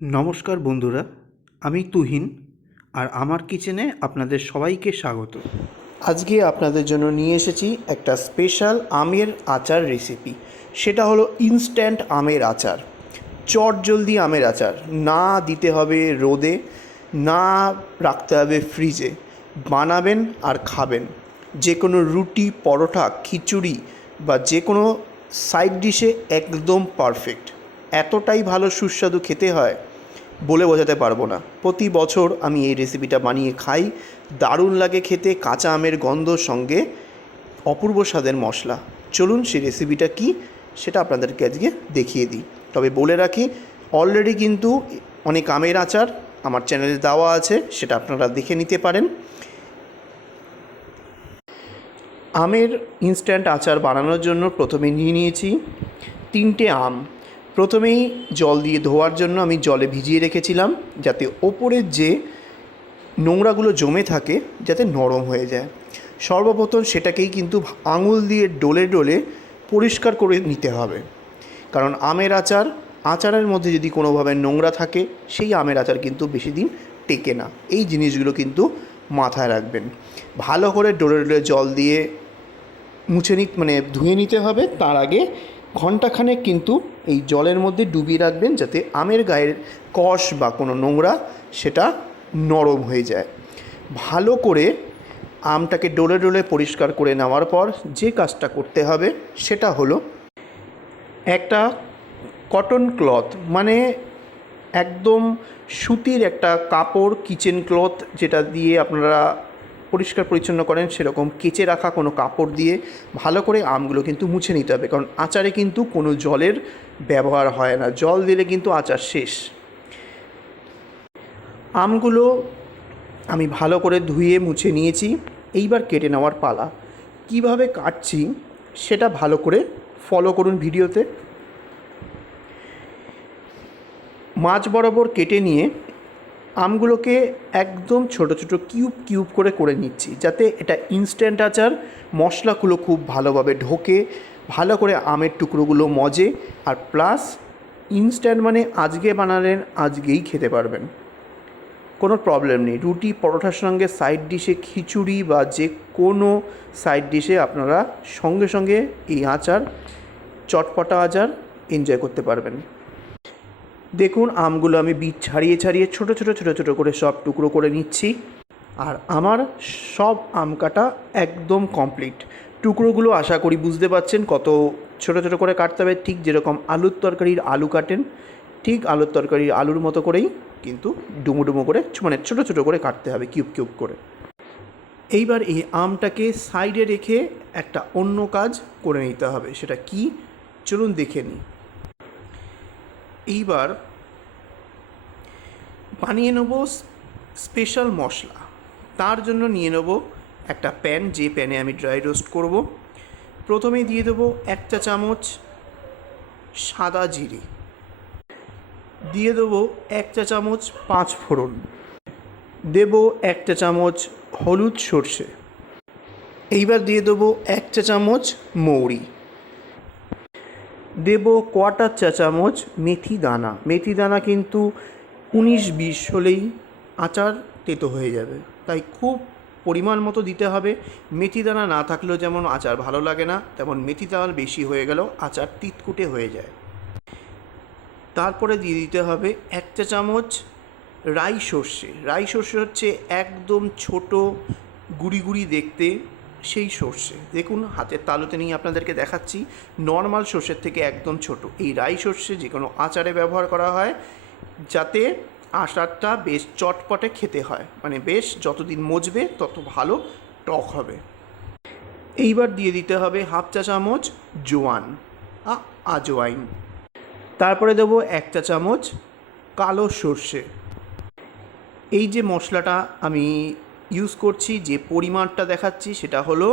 নমস্কার বন্ধুরা, আমি তুহিন আর আমার কিচেনে আপনাদের সবাইকে স্বাগত। আজকে আপনাদের জন্য নিয়ে এসেছি একটা স্পেশাল আমের আচার রেসিপি। সেটা হলো ইনস্ট্যান্ট আমের আচার, চটজলদি আমের আচার। না দিতে হবে রোদে, না রাখতে হবে ফ্রিজে, বানাবেন আর খাবেন। যে কোনো রুটি, পরোটা, খিচুড়ি বা যে কোনো সাইড ডিশে একদম পারফেক্ট। এতটাই ভালো সুস্বাদু খেতে হয় বলে বোঝাতে পারবো না। প্রতি বছর আমি এই রেসিপিটা বানিয়ে খাই, দারুণ লাগে খেতে। কাঁচা আমের গন্ধর সঙ্গে অপূর্ব স্বাদের মশলা। চলুন সেই রেসিপিটা কী সেটা আপনাদেরকে আজকে দেখিয়ে দিই। তবে বলে রাখি, অলরেডি কিন্তু অনেক আমের আচার আমার চ্যানেলে দেওয়া আছে, সেটা আপনারা দেখে নিতে পারেন। আমের ইনস্ট্যান্ট আচার বানানোর জন্য প্রথমে নিয়ে নিয়েছি 3টে আম। প্রথমেই জল দিয়ে ধোয়ার জন্য আমি জলে ভিজিয়ে রেখেছিলাম, যাতে ওপরের যে নোংরাগুলো জমে থাকে যাতে নরম হয়ে যায়। সর্বপ্রথম সেটাকেই কিন্তু আঙুল দিয়ে ডলে ডলে পরিষ্কার করে নিতে হবে, কারণ আমের আচারের মধ্যে যদি কোনোভাবে নোংরা থাকে সেই আমের আচার কিন্তু বেশি দিন টেকে না। এই জিনিসগুলো কিন্তু মাথায় রাখবেন। ভালো করে ডলে ডলে জল দিয়ে ধুয়ে নিতে হবে। তার আগে ঘণ্টাখানেক কিন্তু এই জলের মধ্যে ডুবিয়ে রাখবেন, যাতে আমের গায়ের কষ বা কোনো নোংরা সেটা নরম হয়ে যায়। ভালো করে আমটাকে ডলে ডলে পরিষ্কার করে নেওয়ার পর যে কাজটা করতে হবে সেটা হলো একটা কটন ক্লথ, মানে একদম সুতির একটা কাপড়, কিচেন ক্লথ যেটা দিয়ে আপনারা পরিষ্কার পরিচ্ছন্ন করেন, সেরকম কেচে রাখা কোনো কাপড় দিয়ে ভালো করে আমগুলো কিন্তু মুছে নিতে হবে। কারণ আচারে কিন্তু কোনো জলের ব্যবহার হয় না, জল দিলে কিন্তু আচার শেষ। আমগুলো আমি ভালো করে ধুয়ে মুছে নিয়েছি। এইবার কেটে নেওয়ার পালা। কিভাবে কাটছি সেটা ভালো করে ফলো করুন ভিডিওতে। মাঝ বরাবর কেটে নিয়ে আমগুলোকে একদম ছোট ছোট কিউব কিউব করে নিচ্ছি, যাতে এটা ইনস্ট্যান্ট আচার মশলাগুলো খুব ভালোভাবে ঢোকে, ভালো করে আমের টুকরোগুলো মজে। আর প্লাস ইনস্ট্যান্ট মানে আজকে বানালেন আজকেই খেতে পারবেন, কোনো প্রবলেম নেই। রুটি পরোটার সঙ্গে সাইড ডিশে, খিচুড়ি বা যে কোনো সাইড ডিশে আপনারা সঙ্গে সঙ্গে এই আচার, চটপটা আচার এনজয় করতে পারবেন। দেখুন আমগুলো আমি বীজ ছাড়িয়ে ছাড়িয়ে ছোটো ছোটো ছোটো ছোটো করে সব টুকরো করে নিচ্ছি। আর আমার সব আম কাটা একদম কমপ্লিট। টুকরোগুলো আশা করি বুঝতে পারছেন কত ছোটো ছোটো করে কাটতে হবে। ঠিক যেরকম আলুর তরকারির আলু কাটেন, ঠিক আলুর তরকারির আলুর মতো করেই কিন্তু ডুমো ডুমো করে, মানে ছোটো ছোটো করে কাটতে হবে, কিউব কিউব করে। এইবার এই আমটাকে সাইডে রেখে একটা অন্য কাজ করে নিতে হবে। সেটা কি চলুন দেখে নিই। এইবার বানিয়ে নেব স্পেশাল মশলা। তার জন্য নিয়ে নেব একটা প্যান, যে প্যানে আমি ড্রাই রোস্ট করব। প্রথমে দিয়ে দেবো 1 চা চামচ সাদা জিরে, দিয়ে দেবো 1 চা চামচ 5 ফোড়ন, দেব 1 চা চামচ হলুদ সর্ষে। এইবার দিয়ে দেবো 1 চা চামচ মৌরি, দেব 1/4 চা চামচ মেথি দানা। মেথি দানা কিন্তু 19-20 হলেই আচার তেতো হয়ে যাবে, তাই খুব পরিমাণ মতো দিতে হবে। মেথি দানা না থাকলেও যেমন আচার ভালো লাগে না, তেমন মেথি দানা বেশি হয়ে গেলেও আচার তিতকুটে হয়ে যায়। তারপরে দিয়ে দিতে হবে 1 চা চামচ রাই সর্ষে। রাই সর্ষে হচ্ছে একদম ছোট গুড়ি গুড়ি দেখতে সেই সর্ষে। দেখুন হাতের তালুতে নিয়ে আপনাদেরকে দেখাচ্ছি, নর্মাল সর্ষের থেকে একদম ছোট। এই রাই সর্ষে যে কোনো আচারে ব্যবহার করা হয়, যাতে আচারটা বেশ চটপটে খেতে হয়, মানে বেশ যতদিন মজবে তত ভালো টক হবে। এইবার দিয়ে দিতে হবে 1/2 চা চামচ জোয়ান, আজওয়াইন। তারপরে দেবো 1 চা চামচ কালো সর্ষে। এই যে মশলাটা আমি ইউজ করছি, যে পরিমাণটা দেখাচ্ছি সেটা হলো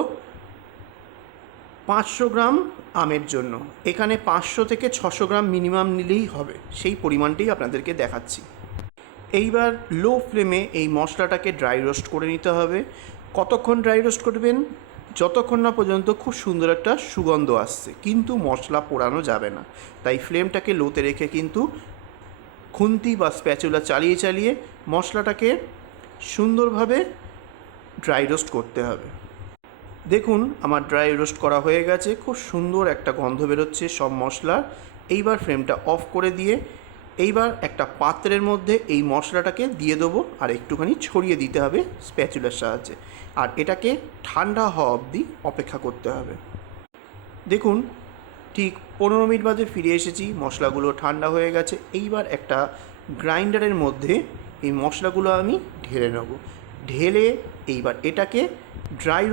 500 গ্রাম আমের জন্য। এখানে 500 থেকে 600 গ্রাম মিনিমাম নিলেই হবে, সেই পরিমাণটাই আপনাদেরকে দেখাচ্ছি। এইবার লো ফ্লেমে এই মশলাটাকে ড্রাই রোস্ট করে নিতে হবে। কতক্ষণ ড্রাই রোস্ট করবেন? যতক্ষণ না পর্যন্ত খুব সুন্দর একটা সুগন্ধ আসছে, কিন্তু মশলা পোড়ানো যাবে না। তাই ফ্লেমটাকে লোতে রেখে কিন্তু খুন্তি বা স্প্যাচুলা চালিয়ে চালিয়ে মশলাটাকে সুন্দরভাবে ড্রাই রোস্ট করতে হবে। দেখুন আমার ড্রাই রোস্ট করা হয়ে গেছে, খুব সুন্দর একটা গন্ধ বেরোচ্ছে সব মশলার। এইবার ফ্লেমটা অফ করে দিয়ে এইবার একটা পাত্রের মধ্যে এই মশলাটাকে দিয়ে দেবো আর একটুখানি ছড়িয়ে দিতে হবে স্প্যাচুলার সাহায্যে, আর এটাকে ঠান্ডা হওয়া অবধি অপেক্ষা করতে হবে। দেখুন ঠিক 15 মিনিট বাদে ফিরে এসেছি, মশলাগুলো ঠান্ডা হয়ে গেছে। এইবার একটা গ্রাইন্ডারের মধ্যে এই মশলাগুলো আমি ঢেলে নেব। ঢেলে এইবার এটাকে ড্রাই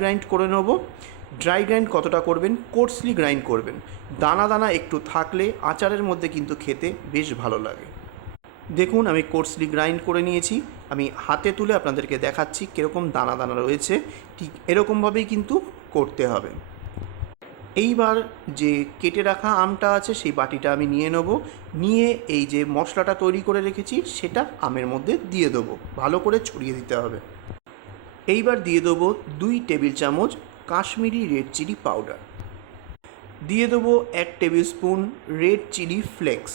গ্রাইন্ড করে নেব। ড্রাই গ্রাইন্ড কতটা করবেন? কোর্সলি গ্রাইন্ড করবেন। দানা দানা একটু থাকলে আচারের মধ্যে কিন্তু খেতে বেশ ভালো লাগে। দেখুন আমি কোর্সলি গ্রাইন্ড করে নিয়েছি, আমি হাতে তুলে আপনাদেরকে দেখাচ্ছি কীরকম দানা দানা রয়েছে। ঠিক এরকমভাবেই কিন্তু করতে হবে। এইবার যে কেটে রাখা আমটা আছে সেই বাটিটা আমি নিয়ে নেব, নিয়ে এই যে মশলাটা তৈরি করে রেখেছি সেটা আমের মধ্যে দিয়ে দেবো, ভালো করে ছড়িয়ে দিতে হবে। এইবার দিয়ে দেবো 2 টেবিল চামচ কাশ্মীরি রেড চিলি পাউডার, দিয়ে দেবো 1 table spoon red chilli flakes.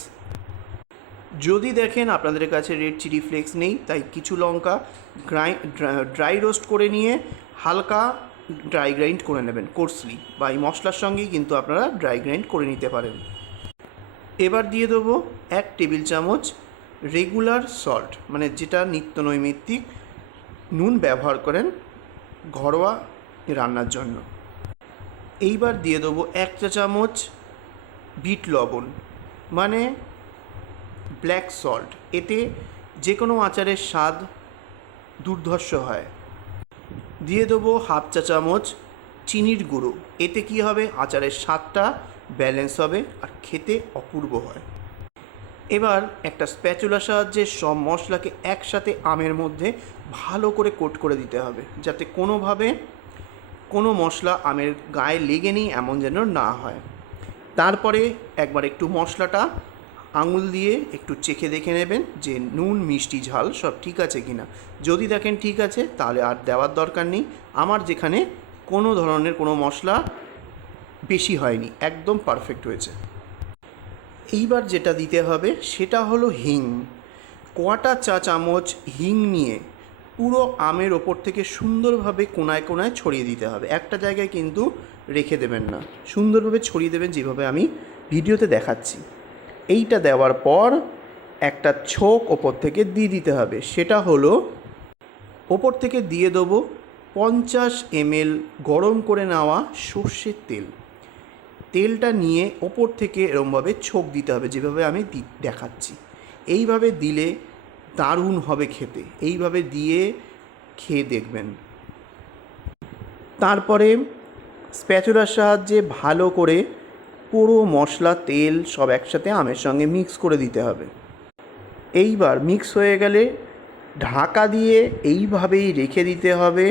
যদি দেখেন আপনাদের কাছে রেড চিলি ফ্লেক্স নেই, তাই কিছু লঙ্কা ড্রাই রোস্ট করে নিয়ে হালকা ড্রাই গ্রাইন্ড করে নেবেন কোর্সলি, বা এই মশলার সঙ্গেই কিন্তু আপনারা ড্রাই গ্রাইন্ড করে নিতে পারেন। এবার দিয়ে দেবো 1 টেবিল চামচ রেগুলার সল্ট, মানে যেটা নিত্য নৈমিত্তিক নুন ব্যবহার করেন ঘরোয়া রান্নার জন্য। এইবার দিয়ে দেবো 1 চা চামচ বিট লবণ, মানে ব্ল্যাক সল্ট। এতে যে কোনো আচারের স্বাদ দুর্ধর্ষ হয়। দিয়ে দেবো 1/2 চা চামচ চিনির গুঁড়ো। এতে কি হবে? আচারের স্বাদটা ব্যালেন্স হবে আর খেতে অপূর্ব হয়। এবার একটা স্প্যাচুলার সাহায্যে সব মশলাকে একসাথে আমের মধ্যে ভালো করে কোট করে দিতে হবে, যাতে কোনোভাবে কোনো মশলা আমের গায়ে লেগে নেই এমন যেন না হয়। তারপরে একবার একটু মশলাটা আঙুল দিয়ে একটু চেখে দেখে নেবেন যে নুন মিষ্টি ঝাল সব ঠিক আছে কিনা। যদি দেখেন ঠিক আছে তাহলে আর দেওয়ার দরকার নেই। আমার যেখানে কোনো ধরনের কোনো মশলা বেশি হয়নি, একদম পারফেক্ট হয়েছে। এইবার যেটা দিতে হবে সেটা হলো হিং। 1/4 চা চামচ হিং নিয়ে পুরো আমের ওপর থেকে সুন্দরভাবে কোনায় কোনায় ছড়িয়ে দিতে হবে, একটা জায়গায় কিন্তু রেখে দেবেন না, সুন্দরভাবে ছড়িয়ে দেবেন যেভাবে আমি ভিডিওতে দেখাচ্ছি। এইটা দেওয়ার পর একটা ছোক ওপর থেকে দিয়ে দিতে হবে, সেটা হলো ওপর থেকে দিয়ে দেবো 50 ml গরম করে নেওয়া সর্ষের তেল। তেলটা নিয়ে ওপর থেকে এরমভাবে ছোক দিতে হবে যেভাবে আমি দেখাচ্ছি। এইভাবে দিলে দারুণ হবে খেতে, এইভাবে দিয়ে খেয়ে দেখবেন। তারপরে স্প্যাচুলার সাহায্যে ভালো করে পুরো মশলা তেল সব একসাথে আমের সঙ্গে মিক্স করে দিতে হবে। এইবার মিক্স হয়ে গেলে ঢাকা দিয়ে এইভাবেই রেখে দিতে হবে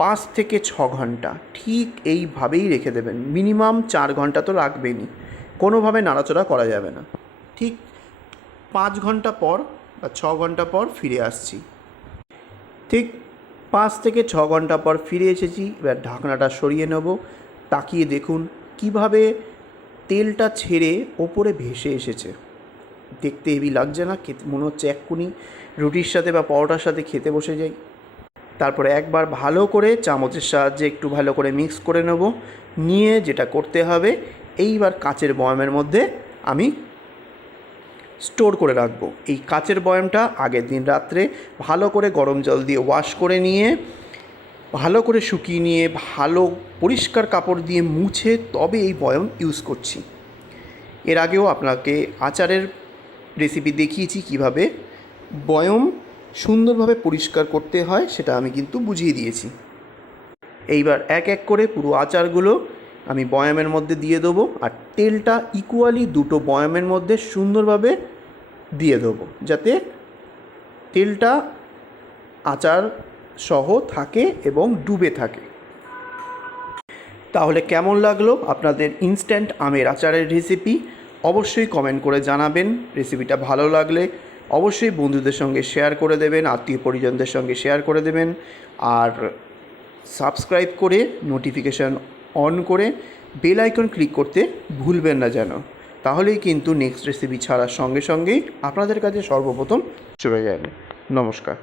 5 থেকে 6 ঘন্টা। ঠিক এইভাবেই রেখে দেবেন, মিনিমাম 4 ঘন্টা তো রাখবেনই, কোনোভাবে নাড়াচড়া করা যাবে না। ঠিক 5 ঘন্টা পর বা 6 ঘন্টা পর ফিরে আসছি। ঠিক 5 থেকে 6 ঘন্টা পর ফিরে এসেছি। এবার ঢাকনাটা সরিয়ে নেব। তাকিয়ে দেখুন কিভাবে তেলটা ছেড়ে ওপরে ভেসে এসেছে। দেখতে হেভি লাগছে না? খেতে মনে হচ্ছে এক্ষুনি রুটির সাথে বা পরোটার সাথে খেতে বসে যাই। তারপরে একবার ভালো করে চামচের সাহায্যে একটু ভালো করে মিক্স করে নেব। নিয়ে যেটা করতে হবে, এইবার কাচের বয়ামের মধ্যে আমি স্টোর করে রাখবো। এই কাচের বয়ামটা আগের দিন রাত্রে ভালো করে গরম জল দিয়ে ওয়াশ করে নিয়ে ভালো করে শুকিয়ে নিয়ে ভালো পরিষ্কার কাপড় দিয়ে মুছে তবে এই বয়াম ইউজ করছি। এর আগেও আপনাকে আচারের রেসিপি দেখিয়েছি কিভাবে বয়াম সুন্দরভাবে পরিষ্কার করতে হয়, সেটা আমি কিন্তু বুঝিয়ে দিয়েছি। এইবার এক এক করে পুরো আচারগুলো আমি বয়ামের মধ্যে দিয়ে দেবো, আর তেলটা ইকুয়ালি দুটো বয়ামের মধ্যে সুন্দরভাবে দিয়ে দেবো, যাতে তেলটা আচার সহ থাকে এবং ডুবে থাকে। তাহলে কেমন লাগলো আপনাদের ইনস্ট্যান্ট আমের আচারের রেসিপি? অবশ্যই কমেন্ট করে জানাবেন। রেসিপিটা ভালো লাগলে অবশ্যই বন্ধুদের সঙ্গে শেয়ার করে দেবেন, আত্মীয় পরিজনদের সঙ্গে শেয়ার করে দেবেন, আর সাবস্ক্রাইব করে নোটিফিকেশান অন করে বেল আইকন ক্লিক করতে ভুলবেন না যেন। তাহলেই কিন্তু নেক্সট রেসিপি ছাড়ার সঙ্গে সঙ্গেই আপনাদের কাছে সর্বপ্রথম চলে যাবে। নমস্কার।